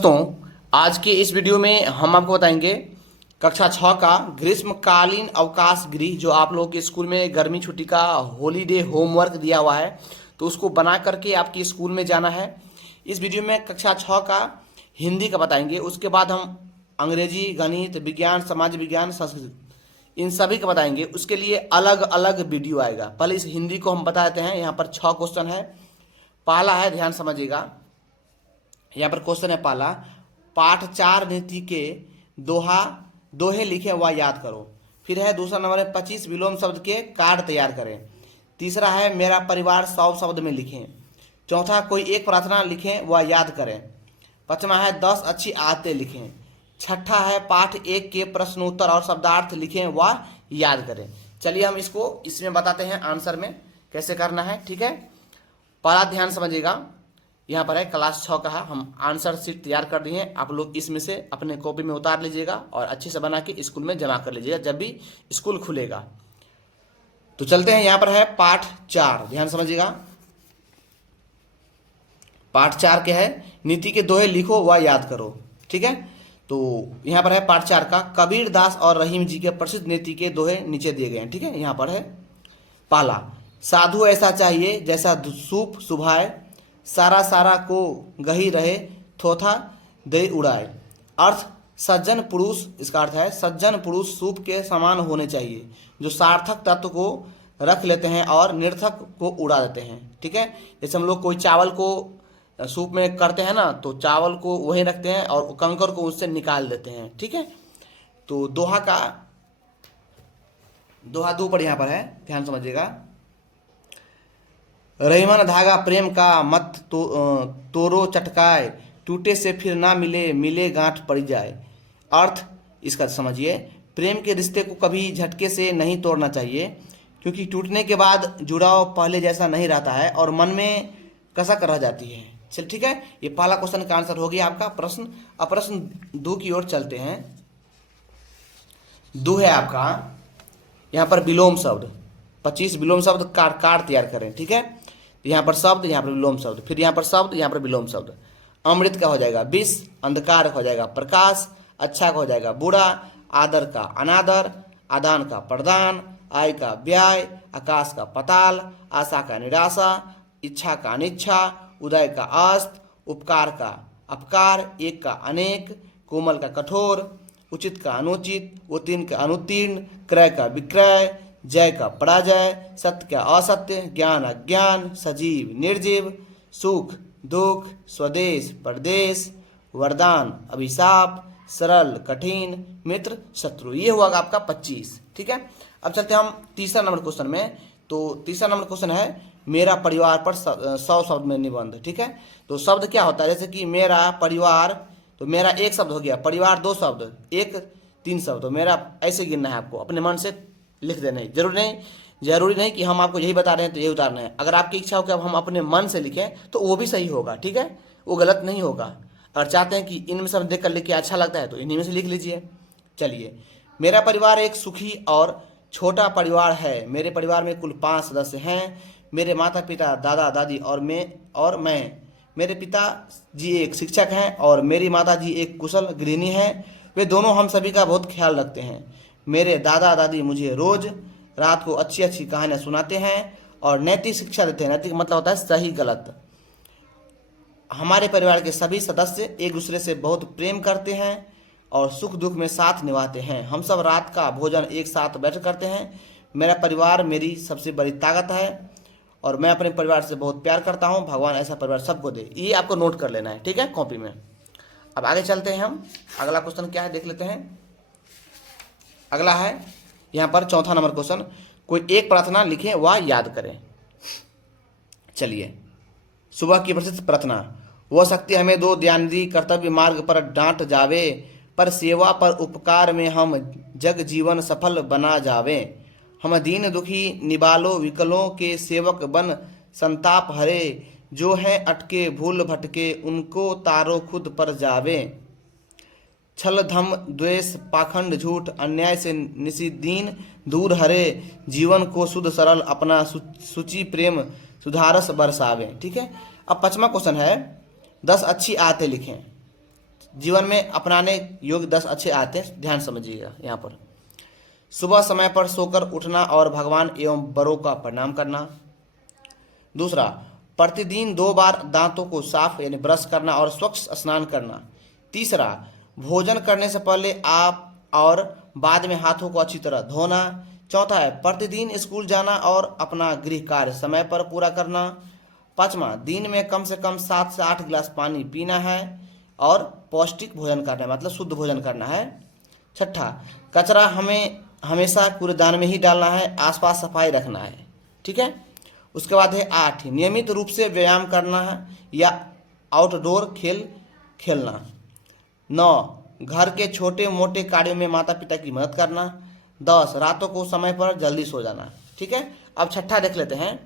दोस्तों, आज के इस वीडियो में हम आपको बताएंगे कक्षा 6 का ग्रीष्मकालीन अवकाश गृह जो आप लोगों के स्कूल में गर्मी छुट्टी का हॉलीडे होमवर्क दिया हुआ है, तो उसको बना करके आपके स्कूल में जाना है। इस वीडियो में कक्षा 6 का हिंदी का बताएंगे, उसके बाद हम अंग्रेजी, गणित, विज्ञान, समाज विज्ञान, संस्कृत इन सभी का बताएंगे। उसके लिए अलग अलग वीडियो आएगा। पहले इस हिंदी को हम बता देते हैं। यहाँ पर 6 क्वेश्चन है। पहला है, ध्यान समझिएगा, यहाँ पर क्वेश्चन है पहला, पाठ 4 नीति के दोहे लिखें व याद करो। फिर है दूसरा नंबर है 25 विलोम शब्द के कार्ड तैयार करें। तीसरा है मेरा परिवार 100 शब्द में लिखें। चौथा, कोई एक प्रार्थना लिखें व याद करें। पांचवा है 10 अच्छी आदतें लिखें। छठा है पाठ 1 के प्रश्नोत्तर और शब्दार्थ लिखें व याद करें। चलिए हम इसको इसमें बताते हैं, आंसर में कैसे करना है। ठीक है, पहला ध्यान समझिएगा, यहाँ पर है क्लास 6 का है, हम आंसर शीट तैयार कर दिए हैं। आप लोग इसमें से अपने कॉपी में उतार लीजिएगा और अच्छे से बना के स्कूल में जमा कर लीजिएगा जब भी स्कूल खुलेगा। तो चलते हैं, यहाँ पर है पाठ 4, ध्यान समझिएगा। पाठ 4 क्या है, नीति के दोहे लिखो व याद करो। ठीक है, तो यहाँ पर है पाठ 4 का कबीर दास और रहीम जी के प्रसिद्ध नीति के दोहे नीचे दिए गए हैं। ठीक है, यहाँ पर है पहला, साधु ऐसा चाहिए जैसा सूप सुभाए, सारा सारा को गही रहे, थोथा दे उड़ाए। अर्थ, सज्जन पुरुष, इसका अर्थ है सज्जन पुरुष सूप के समान होने चाहिए जो सार्थक तत्व को रख लेते हैं और निर्थक को उड़ा देते हैं। ठीक है, जैसे हम लोग कोई चावल को सूप में करते हैं ना, तो चावल को वहीं रखते हैं और कंकर को उससे निकाल देते हैं। ठीक है, तो दोहा 2 पर यहाँ पर है, ध्यान समझिएगा। रहीमन धागा प्रेम का मत तोरो चटकाए, टूटे से फिर ना मिले, मिले गांठ पड़ जाए। अर्थ, इसका समझिए, प्रेम के रिश्ते को कभी झटके से नहीं तोड़ना चाहिए, क्योंकि टूटने के बाद जुड़ाव पहले जैसा नहीं रहता है और मन में कसक रह जाती है। चल ठीक है, ये पहला क्वेश्चन का आंसर हो गया आपका प्रश्न। अब प्रश्न 2 की ओर चलते हैं। 2 है आपका, यहाँ पर विलोम शब्द, 25 विलोम शब्द कार्ड तैयार करें। ठीक है, यहाँ पर शब्द, यहाँ पर विलोम शब्द, फिर यहाँ पर शब्द, यहाँ पर विलोम शब्द। अमृत का हो जाएगा विष, अंधकार का हो जाएगा प्रकाश, अच्छा का हो जाएगा बुरा, आदर का अनादर, आदान का प्रदान, आय का व्यय, आकाश का पताल, आशा का निराशा, इच्छा का अनिच्छा, उदय का अस्त, उपकार का अपकार, एक का अनेक, कोमल का कठोर, उचित का अनुचित, उत्तीर्ण का अनुत्तीर्ण, क्रय का विक्रय, जय का पराजय, सत्य का असत्य, ज्ञान अज्ञान, सजीव निर्जीव, सुख दुख, स्वदेश परदेश, वरदान अभिशाप, सरल कठिन, मित्र शत्रु। ये हुआ आपका 25। ठीक है, अब चलते हैं हम तीसरा नंबर क्वेश्चन में। तो तीसरा नंबर क्वेश्चन है मेरा परिवार पर 100 शब्द में निबंध। ठीक है, तो शब्द क्या होता है, जैसे कि मेरा परिवार, तो मेरा 1 शब्द हो गया, परिवार 2 शब्द, 1 3 शब्द, तो मेरा ऐसे गिनना है आपको, अपने मन से लिख देना है। जरूरी नहीं कि हम आपको यही बता रहे हैं तो यही उतारना है। अगर आपकी इच्छा हो कि अब हम अपने मन से लिखें तो वो भी सही होगा। ठीक है, वो गलत नहीं होगा। अगर चाहते हैं कि इनमें से हम देख कर लिख के अच्छा लगता है तो इन्हीं में से लिख लीजिए। चलिए, मेरा परिवार एक सुखी और छोटा परिवार है। मेरे परिवार में कुल 5 सदस्य हैं। मेरे माता पिता, दादा दादी और मैं। मेरे पिताजी एक शिक्षक हैं और मेरी माता जी एक कुशल गृहिणी हैं। वे दोनों हम सभी का बहुत ख्याल रखते हैं। मेरे दादा दादी मुझे रोज रात को अच्छी अच्छी कहानियाँ सुनाते हैं और नैतिक शिक्षा देते हैं। नैतिक मतलब होता है सही गलत। हमारे परिवार के सभी सदस्य एक दूसरे से बहुत प्रेम करते हैं और सुख दुख में साथ निभाते हैं। हम सब रात का भोजन एक साथ बैठ करते हैं। मेरा परिवार मेरी सबसे बड़ी ताकत है और मैं अपने परिवार से बहुत प्यार करता हूँ। भगवान ऐसा परिवार सबको दे। ये आपको नोट कर लेना है, ठीक है, कॉपी में। अब आगे चलते हैं हम। अगला क्वेश्चन क्या है देख लेते हैं। अगला है यहाँ पर चौथा नंबर क्वेश्चन, कोई एक प्रार्थना लिखें व याद करें। चलिए, सुबह की प्रसिद्ध प्रार्थना, वह शक्ति हमें दो दयानिधि, कर्तव्य मार्ग पर डांट जावे, पर सेवा पर उपकार में हम जग जीवन सफल बना जावे। हम दीन दुखी निबालो विकलों के सेवक बन संताप हरे, जो है अटके भूल भटके उनको तारो खुद पर जावे। छल धम द्वेष पाखंड झूठ अन्याय से निशिदीन दूर हरे, जीवन को शुद्ध सरल अपना सुचि प्रेम सुधारस बरसावे। ठीक है, अब 5वां क्वेश्चन है 10 अच्छी आदतें लिखें। जीवन में अपनाने योग्य 10 अच्छे आदतें ध्यान समझिएगा यहाँ पर। सुबह समय पर सोकर उठना और भगवान एवं बड़ों का प्रणाम करना। दूसरा, प्रतिदिन 2 बार दांतों को साफ यानी ब्रश करना और स्वच्छ स्नान करना। तीसरा, भोजन करने से पहले आप और बाद में हाथों को अच्छी तरह धोना। चौथा है प्रतिदिन स्कूल जाना और अपना गृह कार्य समय पर पूरा करना। पांचवा, दिन में कम से कम 7 से 8 गिलास पानी पीना है और पौष्टिक भोजन करना है, मतलब शुद्ध भोजन करना है। छठा, कचरा हमें हमेशा कूड़ेदान में ही डालना है, आसपास सफाई रखना है। ठीक है। उसके बाद है 8, नियमित रूप से व्यायाम करना है या आउटडोर खेल खेलना। 9, घर के छोटे मोटे कार्यों में माता पिता की मदद करना। 10, रातों को समय पर जल्दी सो जाना। ठीक है। अब छठा देख लेते हैं।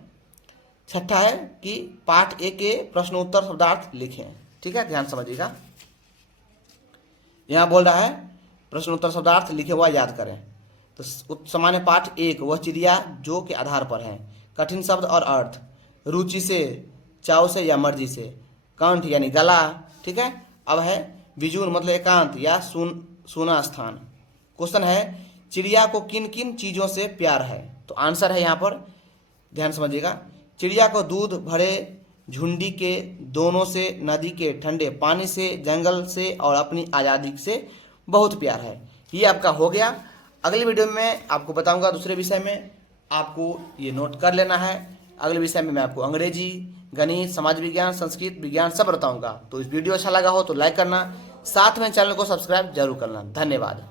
छठा है कि पाठ 1 के प्रश्नोत्तर शब्दार्थ लिखें। ठीक है, ध्यान समझिएगा। यहाँ बोल रहा है प्रश्नोत्तर शब्दार्थ लिखे हुआ याद करें। तो सामान्य पाठ 1, वह चिड़िया जो के आधार पर है। कठिन शब्द और अर्थ, रुचि से, चाव से या मर्जी से। कंठ यानी गला। ठीक है। अब है विजून मतलब एकांत या सुना स्थान। क्वेश्चन है चिड़िया को किन किन चीज़ों से प्यार है। तो आंसर है यहाँ पर, ध्यान समझिएगा। चिड़िया को दूध भरे झुंडी के दोनों से, नदी के ठंडे पानी से, जंगल से और अपनी आज़ादी से बहुत प्यार है। ये आपका हो गया। अगली वीडियो में आपको बताऊंगा दूसरे विषय में, आपको ये नोट कर लेना है। अगले विषय में मैं आपको अंग्रेजी, गणित, समाज विज्ञान, संस्कृत विज्ञान सब बताऊंगा। तो इस वीडियो अच्छा लगा हो तो लाइक करना, साथ में चैनल को सब्सक्राइब जरूर करना। धन्यवाद।